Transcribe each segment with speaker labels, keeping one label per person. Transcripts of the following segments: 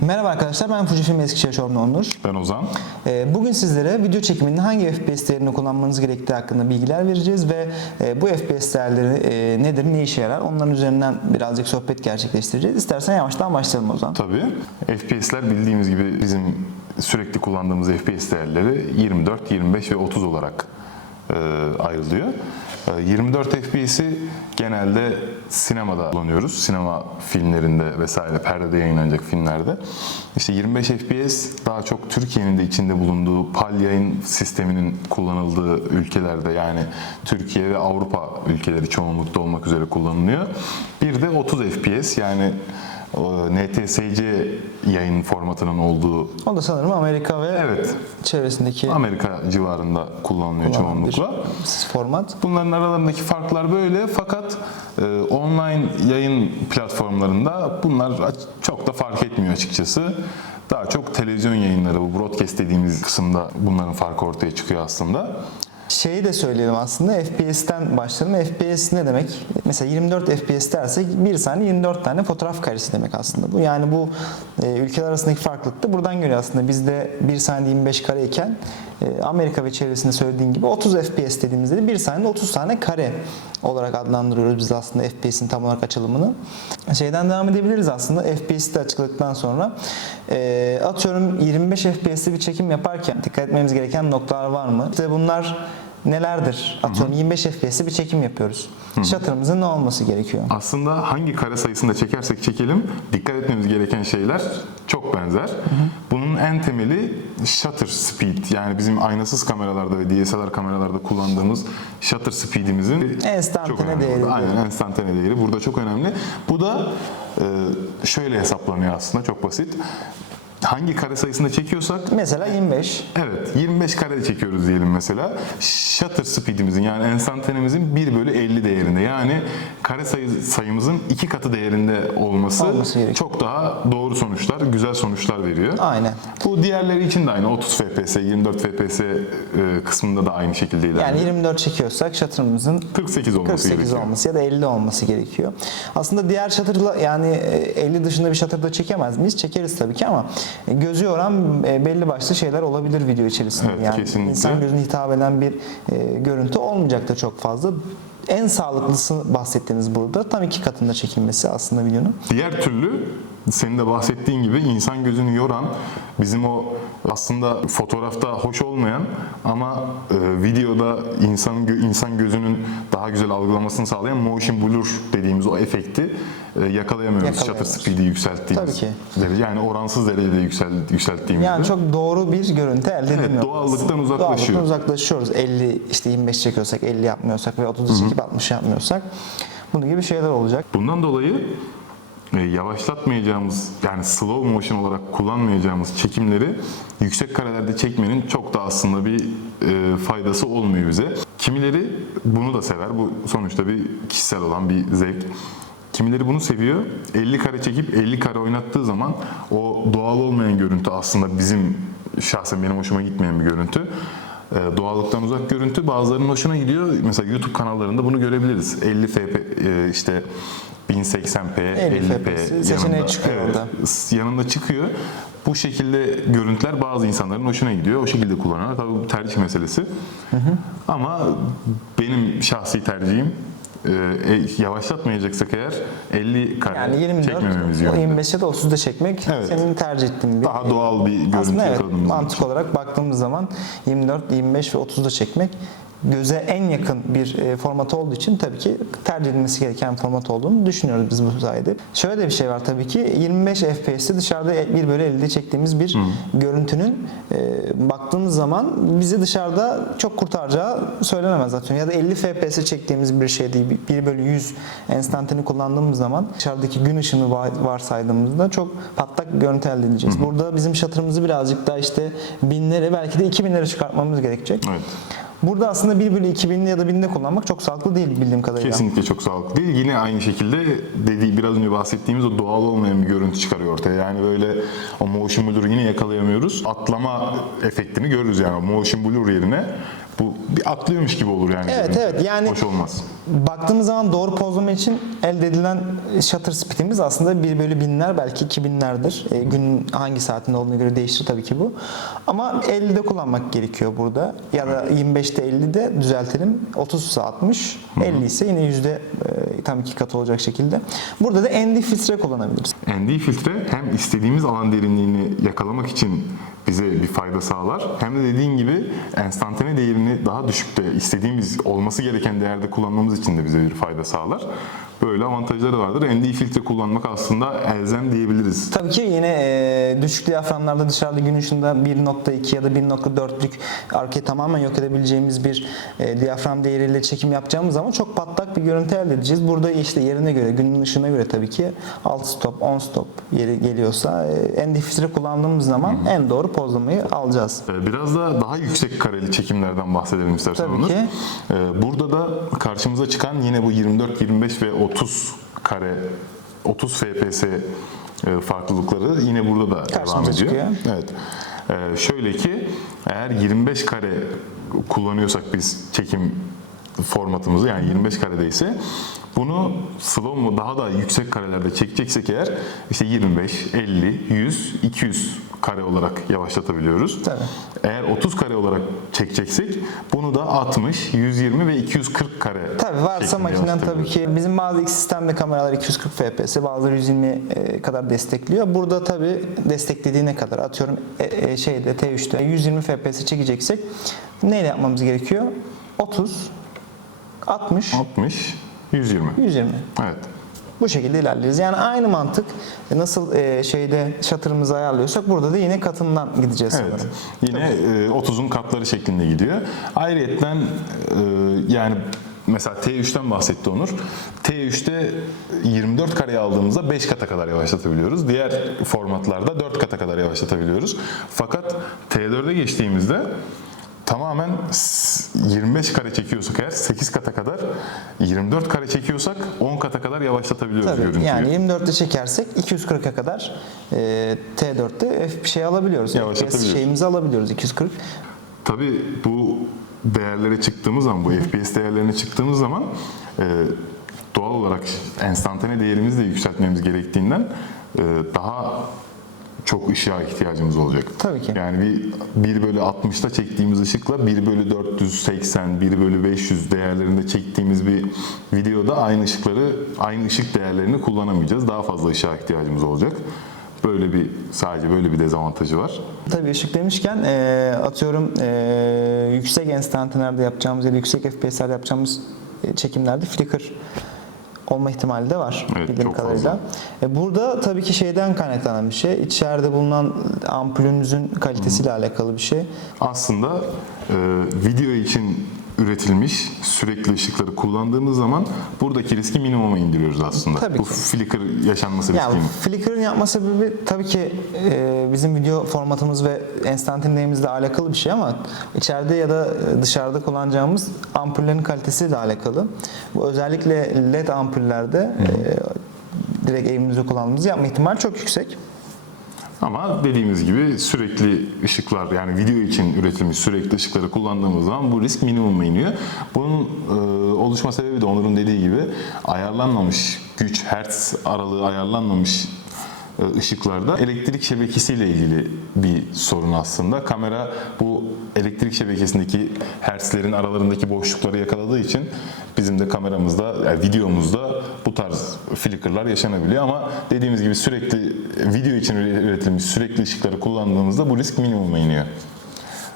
Speaker 1: Merhaba arkadaşlar ben Fujifilm Eskişehir Şovmen Onur.
Speaker 2: Ben Ozan.
Speaker 1: Ee, Bugün sizlere video çekiminde hangi FPS değerini kullanmanız gerektiği hakkında bilgiler vereceğiz ve e, bu FPS değerleri e, nedir, ne işe yarar onların üzerinden birazcık sohbet gerçekleştireceğiz. İstersen yavaştan başlayalım Ozan.
Speaker 2: Tabii. FPS'ler bildiğimiz gibi bizim sürekli kullandığımız FPS değerleri 24, 25 ve 30 olarak ayrılıyor. E, 24 FPS'i genelde sinemada kullanıyoruz. Sinema filmlerinde vesaire perdede yayınlanacak filmlerde. İşte 25 FPS daha çok Türkiye'nin de içinde bulunduğu PAL yayın sisteminin kullanıldığı ülkelerde yani Türkiye ve Avrupa ülkeleri çoğunlukta olmak üzere kullanılıyor. Bir de 30 FPS yani NTSC yayın formatının olduğu
Speaker 1: O da sanırım Amerika ve
Speaker 2: Evet.
Speaker 1: çevresindeki
Speaker 2: Amerika civarında kullanılıyor çoğunlukla.
Speaker 1: format.
Speaker 2: Bunların aralarındaki farklar böyle fakat e, online yayın platformlarında bunlar çok da fark etmiyor açıkçası. Daha çok televizyon yayınları, bu broadcast dediğimiz kısımda bunların farkı ortaya çıkıyor aslında.
Speaker 1: Şeyi de söyleyelim aslında FPS'ten başlayalım. FPS ne demek? Mesela 24 FPS dersek bir saniye 24 tane fotoğraf karesi demek aslında bu. Yani bu e, ülkeler arasındaki farklılık da buradan geliyor aslında. Bizde bir saniye 25 kareyken Amerika ve çevresinde söylediğin gibi 30 FPS dediğimizde de bir saniyede 30 tane kare olarak adlandırıyoruz biz aslında FPS'in tam olarak açılımını. Şeyden devam edebiliriz aslında. FPS'i de açıkladıktan sonra e, atıyorum 25 FPS'li bir çekim yaparken dikkat etmemiz gereken noktalar var mı? İşte bunlar nelerdir? Atıyorum 25 FPS'li bir çekim yapıyoruz. Shutter'ımızın ne olması gerekiyor?
Speaker 2: Aslında hangi kare sayısında çekersek çekelim dikkat etmemiz gereken şeyler çok benzer. Bunun en temeli shutter speed yani bizim aynasız kameralarda ve DSLR kameralarda kullandığımız shutter speed'imizin
Speaker 1: Enstantane
Speaker 2: çok önemli.
Speaker 1: değeri.
Speaker 2: burada. Aynen enstantane değeri burada çok önemli. Bu da e, şöyle hesaplanıyor aslında çok basit. Hangi kare sayısında çekiyorsak
Speaker 1: Mesela 25.
Speaker 2: Evet, 25 karede çekiyoruz diyelim mesela. Shutter speed'imizin yani enstantanemizin 1 bölü 50 değerinde. Yani kare sayı, sayımızın iki katı değerinde olması,
Speaker 1: Olması
Speaker 2: çok daha doğru sonuçlar, güzel sonuçlar veriyor.
Speaker 1: Aynen.
Speaker 2: Bu diğerleri için de aynı. 30 FPS, 24 FPS e, kısmında da aynı şekilde ilerliyor.
Speaker 1: Yani 24 çekiyorsak shutter'ımızın
Speaker 2: 48 olması
Speaker 1: 48
Speaker 2: gerekiyor.
Speaker 1: olması ya da 50 olması gerekiyor. Aslında diğer shutter'la yani e, 50 dışında bir shutter'da çekemez miyiz? Çekeriz tabii ki ama e, gözü yoran e, belli başlı şeyler olabilir video içerisinde.
Speaker 2: Evet,
Speaker 1: yani
Speaker 2: kesinlikle.
Speaker 1: insan gözüne hitap eden bir e, görüntü olmayacak da çok fazla. En sağlıklısı bahsettiğiniz burada tam iki katında çekilmesi aslında videonun.
Speaker 2: Diğer türlü senin de bahsettiğin gibi insan gözünü yoran, bizim o aslında fotoğrafta hoş olmayan ama e, videoda insanın gö- insan gözünün daha güzel algılamasını sağlayan motion blur dediğimiz o efekti e, yakalayamıyoruz. Shutter speed'i yükselttiğimiz
Speaker 1: Tabii ki.
Speaker 2: derece. Yani oransız derecede yüksel, yükselttiğimizde.
Speaker 1: Yani çok doğru bir görüntü elde edemiyoruz.
Speaker 2: doğallıktan uzaklaşıyor.
Speaker 1: Doğallıktan uzaklaşıyoruz. 50 işte 25 çekiyorsak 50 yapmıyorsak ve 30'u çekip 60 yapmıyorsak bunun gibi şeyler olacak.
Speaker 2: Bundan dolayı yavaşlatmayacağımız yani slow motion olarak kullanmayacağımız çekimleri yüksek karelerde çekmenin çok da aslında bir e, faydası olmuyor bize. Kimileri bunu da sever. Bu sonuçta bir kişisel olan bir zevk. Kimileri bunu seviyor. 50 kare çekip 50 kare oynattığı zaman o doğal olmayan görüntü aslında bizim şahsen benim hoşuma gitmeyen bir görüntü. E, doğallıktan uzak görüntü bazılarının hoşuna gidiyor. Mesela YouTube kanallarında bunu görebiliriz. 50 fp e, işte 1080p,
Speaker 1: 50
Speaker 2: 50p
Speaker 1: FPS seçeneği çıkıyor orada.
Speaker 2: yanında çıkıyor. Bu şekilde görüntüler bazı insanların hoşuna gidiyor. O şekilde kullanıyorlar. Tabii bu tercih meselesi. Ama benim şahsi tercihim e, e, yavaşlatmayacaksak eğer 50 kare
Speaker 1: Yani 24,
Speaker 2: çekmememiz
Speaker 1: o
Speaker 2: yönünde.
Speaker 1: 25 ya da 30'da çekmek
Speaker 2: Evet.
Speaker 1: senin tercih ettiğin bir
Speaker 2: Daha doğal bir görüntü
Speaker 1: Aslında evet mantık
Speaker 2: için.
Speaker 1: olarak baktığımız zaman 24, 25 ve 30'da çekmek göze en yakın bir e, format olduğu için tabii ki tercih edilmesi gereken format olduğunu düşünüyoruz biz bu sayede. Şöyle de bir şey var tabii ki 25 FPS'te dışarıda 1 bölü 50'de çektiğimiz bir görüntünün e, baktığımız zaman bizi dışarıda çok kurtaracağı söylenemez zaten. Ya da 50 FPS çektiğimiz bir şey değil. 1 bölü 100 enstantane kullandığımız zaman dışarıdaki gün ışını va- varsaydığımızda çok patlak görüntü elde edeceğiz. Burada bizim shutter'ımızı birazcık daha işte binlere belki de 2000'lere çıkartmamız gerekecek.
Speaker 2: Evet.
Speaker 1: Burada aslında 1 bölü 2000'de ya da 1000'de kullanmak çok sağlıklı değil bildiğim kadarıyla.
Speaker 2: Kesinlikle çok sağlıklı değil. Yine aynı şekilde dediği biraz önce bahsettiğimiz o doğal olmayan bir görüntü çıkarıyor ortaya. Yani böyle o motion blur'u yine yakalayamıyoruz. Atlama efektini görürüz yani o motion blur yerine bu bir atlıyormuş gibi olur yani.
Speaker 1: Evet, evet. Yani-
Speaker 2: Hoş olmaz.
Speaker 1: Baktığımız zaman doğru pozlama için elde edilen shutter speedimiz aslında 1 bölü binler belki 2000'lerdir. E, günün hangi saatinde olduğuna göre değişir tabii ki bu. Ama 50'de kullanmak gerekiyor burada. Ya da 25'te 50'de düzeltelim. 30 ise 60, 50 ise yine yüzde e, tam iki katı olacak şekilde. Burada da ND filtre kullanabiliriz.
Speaker 2: ND filtre hem istediğimiz alan derinliğini yakalamak için bize bir fayda sağlar. Hem de dediğin gibi enstantane değerini daha düşükte istediğimiz olması gereken değerde kullanmamız için de bize bir fayda sağlar. Böyle avantajları vardır. ND filtre kullanmak aslında elzem diyebiliriz.
Speaker 1: Tabii ki yine e, düşük diyaframlarda dışarıda gün ışığında 1.2 ya da 1.4'lük arkayı tamamen yok edebileceğimiz bir e, diyafram değeriyle çekim yapacağımız zaman çok patlak bir görüntü elde edeceğiz. Burada işte yerine göre, günün ışığına göre tabii ki 6 stop, 10 stop yeri geliyorsa e, ND filtre kullandığımız zaman en doğru pozlamayı alacağız.
Speaker 2: Ee, Biraz da daha yüksek kareli çekimlerden bahsedelim istersen
Speaker 1: Tabii
Speaker 2: Onur.
Speaker 1: ki.
Speaker 2: Burada da karşımıza çıkan yine bu 24, 25 ve 30 kare 30 FPS e, farklılıkları yine burada da devam
Speaker 1: Karşımıza
Speaker 2: ediyor.
Speaker 1: çıkıyor.
Speaker 2: Evet. Ee, Şöyle ki eğer 25 kare kullanıyorsak biz çekim formatımızı yani 25 karedeyse bunu slow mu daha da yüksek karelerde çekeceksek eğer işte 25, 50, 100, 200 kare olarak yavaşlatabiliyoruz.
Speaker 1: Tabii.
Speaker 2: Eğer 30 kare olarak çekeceksek bunu da 60, 120 ve 240 kare.
Speaker 1: Tabii varsa makinen tabii ki bizim bazı X sistemde kameralar 240 FPS, bazıları 120 e, kadar destekliyor. Burada tabii desteklediğine kadar atıyorum e, e, şeyde T3'te 120 FPS çekeceksek neyle yapmamız gerekiyor? 30 60
Speaker 2: 60, 120.
Speaker 1: 120.
Speaker 2: Evet.
Speaker 1: Bu şekilde ilerleriz. Yani aynı mantık nasıl e, şeyde shutter'ımızı ayarlıyorsak burada da yine katından gideceğiz
Speaker 2: Evet.
Speaker 1: sanırım.
Speaker 2: Yine e, 30'un katları şeklinde gidiyor. Ayrıyeten e, yani mesela T3'ten bahsetti Onur. T3'te 24 kareye aldığımızda 5 kata kadar yavaşlatabiliyoruz. Diğer formatlarda 4 kata kadar yavaşlatabiliyoruz. Fakat T4'e geçtiğimizde tamamen s- 25 kare çekiyorsak eğer 8 kata kadar 24 kare çekiyorsak 10 kata kadar yavaşlatabiliyoruz
Speaker 1: Tabii
Speaker 2: görüntüyü.
Speaker 1: yani 24'te çekersek 240'a kadar e, T4'te F şey alabiliyoruz.
Speaker 2: Yavaşlatabiliyoruz.
Speaker 1: Şeyimizi alabiliyoruz 240.
Speaker 2: Tabii bu değerlere çıktığımız zaman, bu FPS değerlerine çıktığımız zaman e, doğal olarak enstantane değerimizi de yükseltmemiz gerektiğinden e, daha çok ışığa ihtiyacımız olacak.
Speaker 1: Tabii ki.
Speaker 2: Yani bir 1 bölü 60'ta çektiğimiz ışıkla 1 bölü 480, 1 bölü 500 değerlerinde çektiğimiz bir videoda aynı ışıkları, aynı ışık değerlerini kullanamayacağız. Daha fazla ışığa ihtiyacımız olacak. Böyle bir sadece böyle bir dezavantajı var.
Speaker 1: Tabii ışık demişken e, atıyorum e, yüksek enstantanelerde yapacağımız ya da yüksek FPS'lerde yapacağımız çekimlerde flicker olma ihtimali de var
Speaker 2: Evet,
Speaker 1: bildiğim kadarıyla. E, burada tabii ki şeyden kaynaklanan bir şey. İçeride bulunan ampulünüzün kalitesiyle alakalı bir şey.
Speaker 2: aslında e, video için üretilmiş sürekli ışıkları kullandığımız zaman buradaki riski minimuma indiriyoruz aslında.
Speaker 1: Tabii
Speaker 2: Bu
Speaker 1: ki.
Speaker 2: flicker yaşanması
Speaker 1: Ya
Speaker 2: riskini.
Speaker 1: Flickr'ın yapma sebebi tabii ki e, bizim video formatımız ve enstantanelerimizle alakalı bir şey ama içeride ya da dışarıda kullanacağımız ampullerin kalitesiyle alakalı. Bu özellikle LED ampullerde e, direkt evimizde kullandığımız yapma ihtimali çok yüksek.
Speaker 2: Ama dediğimiz gibi sürekli ışıklar yani video için üretilmiş sürekli ışıkları kullandığımız zaman bu risk minimuma iniyor. Bunun e, oluşma sebebi de Onur'un dediği gibi ayarlanmamış güç, hertz aralığı ayarlanmamış ışıklarda elektrik şebekesiyle ilgili bir sorun aslında. Kamera bu elektrik şebekesindeki hertzlerin aralarındaki boşlukları yakaladığı için bizim de kameramızda, yani videomuzda bu tarz flickerlar yaşanabiliyor ama dediğimiz gibi sürekli video için üretilmiş sürekli ışıkları kullandığımızda bu risk minimuma iniyor.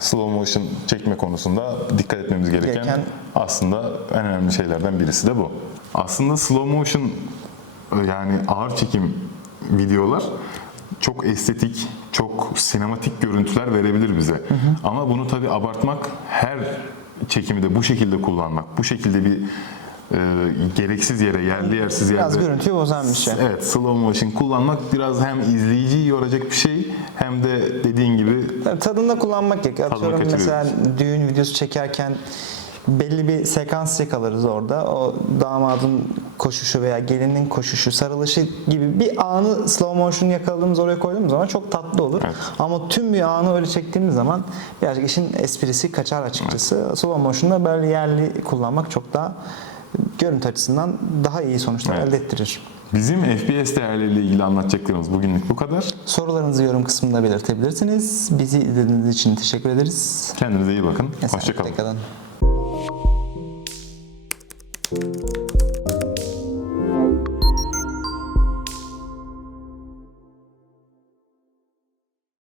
Speaker 2: Slow motion çekme konusunda dikkat etmemiz gereken,
Speaker 1: Gereken-
Speaker 2: aslında en önemli şeylerden birisi de bu. Aslında slow motion yani ağır çekim videolar çok estetik, çok sinematik görüntüler verebilir bize. Ama bunu tabii abartmak, her çekimi de bu şekilde kullanmak, bu şekilde bir e, gereksiz yere, yerli yersiz yerde
Speaker 1: Biraz görüntüyü bozan bir şey.
Speaker 2: Evet, slow motion kullanmak biraz hem izleyiciyi yoracak bir şey hem de dediğin gibi
Speaker 1: Tabii tadında kullanmak gerekiyor. Atıyorum mesela düğün videosu çekerken belli bir sekans yakalarız orada. O damadın koşuşu veya gelinin koşuşu, sarılışı gibi bir anı slow motion yakaladığımız oraya koyduğumuz zaman çok tatlı olur.
Speaker 2: Evet.
Speaker 1: Ama tüm bir anı öyle çektiğimiz zaman birazcık işin esprisi kaçar açıkçası. Slow motion'da böyle yerli kullanmak çok daha görüntü açısından daha iyi sonuçlar
Speaker 2: Evet.
Speaker 1: elde ettirir.
Speaker 2: Bizim FPS değerleriyle ilgili anlatacaklarımız bugünlük bu kadar.
Speaker 1: Sorularınızı yorum kısmında belirtebilirsiniz. Bizi izlediğiniz için teşekkür ederiz.
Speaker 2: Kendinize iyi bakın. Hoşçakalın.
Speaker 1: kalın.